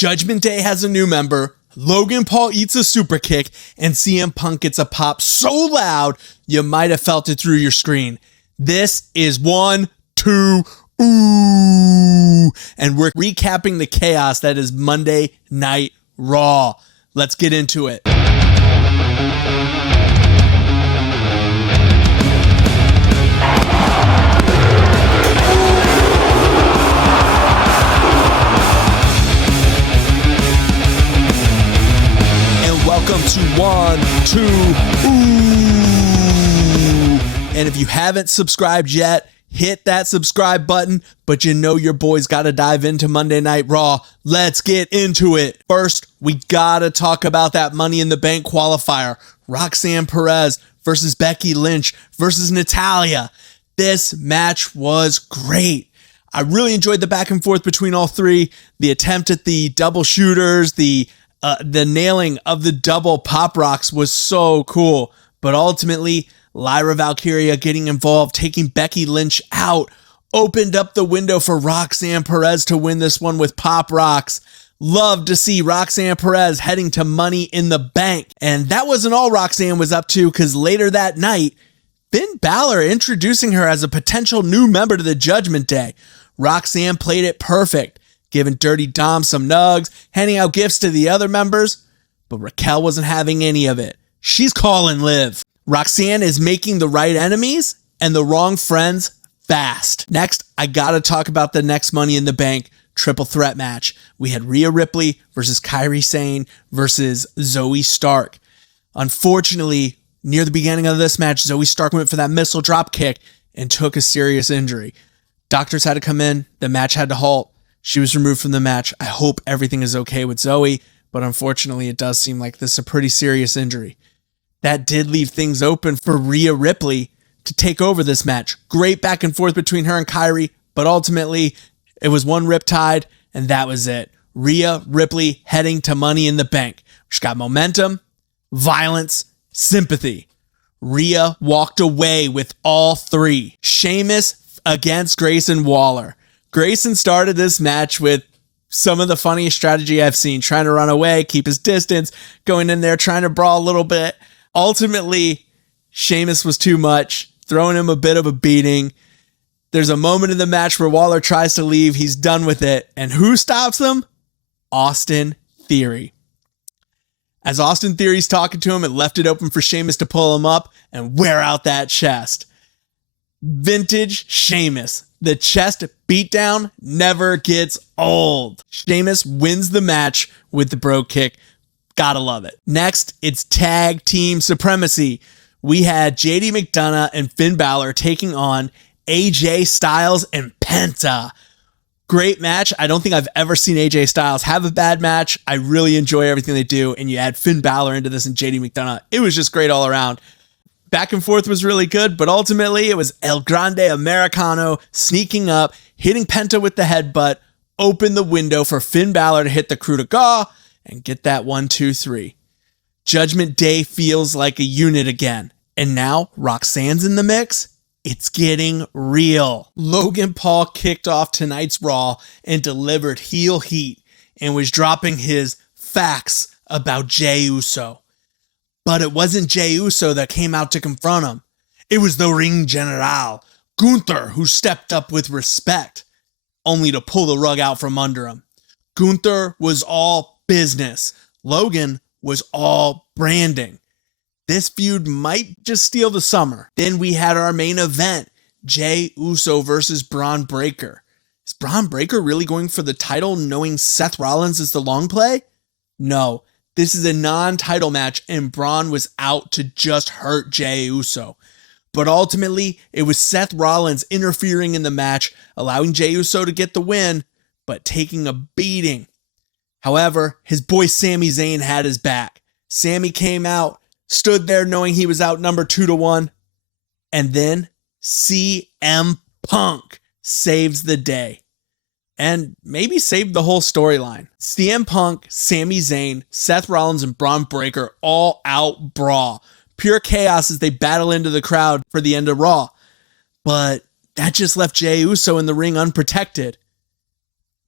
Judgment Day has a new member, Logan Paul eats a super kick, and CM Punk gets a pop so loud you might have felt it through your screen. This is 1, 2, ooh, and we're recapping the chaos that is Monday Night Raw. Let's get into it. Welcome to 1, 2, ooh. And if you haven't subscribed yet, hit that subscribe button. But you know your boy's got to dive into Monday Night Raw. Let's get into it. First, we got to talk about that Money in the Bank qualifier. Roxanne Perez versus Becky Lynch versus Natalya. This match was great. I really enjoyed the back and forth between all three. The attempt at the double shooters, the nailing of the double pop rocks was so cool. But ultimately, Lyra Valkyria getting involved, taking Becky Lynch out, opened up the window for Roxanne Perez to win this one with pop rocks. Love to see Roxanne Perez heading to Money in the Bank. And that wasn't all Roxanne was up to, because later that night, Finn Balor introducing her as a potential new member to the Judgment Day. Roxanne played it perfect, giving Dirty Dom some nugs, handing out gifts to the other members, but Raquel wasn't having any of it. She's calling Liv. Roxanne is making the right enemies and the wrong friends fast. Next, I gotta talk about the next Money in the Bank triple threat match. We had Rhea Ripley versus Kairi Sane versus Zoe Stark. Unfortunately, near the beginning of this match, Zoe Stark went for that missile drop kick and took a serious injury. Doctors had to come in, the match had to halt. She was removed from the match. I hope everything is okay with Zoe, but unfortunately it does seem like this is a pretty serious injury. That did leave things open for Rhea Ripley to take over this match. Great back and forth between her and Kairi, but ultimately it was one riptide and that was it. Rhea Ripley heading to Money in the Bank. She's got momentum, violence, sympathy. Rhea walked away with all three. Sheamus against Grayson Waller. Grayson started this match with some of the funniest strategy I've seen, trying to run away, keep his distance, going in there, trying to brawl a little bit. Ultimately, Sheamus was too much, throwing him a bit of a beating. There's a moment in the match where Waller tries to leave. He's done with it. And who stops him? Austin Theory. As Austin Theory's talking to him, it left it open for Sheamus to pull him up and wear out that chest. Vintage Sheamus. The chest beatdown never gets old. Sheamus wins the match with the bro kick. Gotta love it. Next, it's tag team supremacy. We had JD McDonough and Finn Balor taking on AJ Styles and Penta. Great match. I don't think I've ever seen AJ Styles have a bad match. I really enjoy everything they do. And you add Finn Balor into this and JD McDonough. It was just great all around. Back and forth was really good, but ultimately it was El Grande Americano sneaking up, hitting Penta with the headbutt, opened the window for Finn Balor to hit the coup de grace and get that 1, 2, 3. Judgment Day feels like a unit again. And now Roxanne's in the mix. It's getting real. Logan Paul kicked off tonight's Raw and delivered heel heat and was dropping his facts about Jey Uso. But it wasn't Jey Uso that came out to confront him. It was the Ring General, Gunther, who stepped up with respect, only to pull the rug out from under him. Gunther was all business. Logan was all branding. This feud might just steal the summer. Then we had our main event, Jey Uso versus Braun Breaker. Is Braun Breaker really going for the title knowing Seth Rollins is the long play? No. This is a non-title match, and Braun was out to just hurt Jey Uso. But ultimately, it was Seth Rollins interfering in the match, allowing Jey Uso to get the win, but taking a beating. However, his boy Sami Zayn had his back. Sami came out, stood there knowing he was outnumbered 2-1, and then CM Punk saves the day. And maybe saved the whole storyline. CM Punk, Sami Zayn, Seth Rollins, and Braun Breaker all out brawl. Pure chaos as they battle into the crowd for the end of Raw. But that just left Jey Uso in the ring unprotected.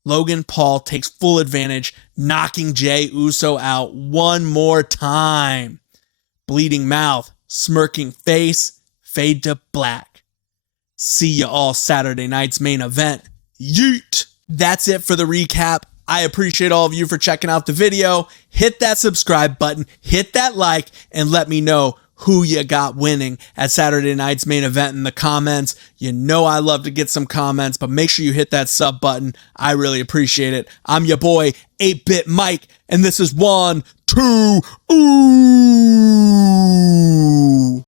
Logan Paul takes full advantage, knocking Jey Uso out one more time. Bleeding mouth, smirking face, fade to black. See you all Saturday night's main event. Yeet! That's it for the recap. I appreciate all of you for checking out the video. Hit that subscribe button, hit that like, and let me know who you got winning at Saturday night's main event in the comments. You know I love to get some comments, but make sure you hit that sub button. I really appreciate it. I'm your boy, 8-Bit Mike, and this is 1, 2, ooh.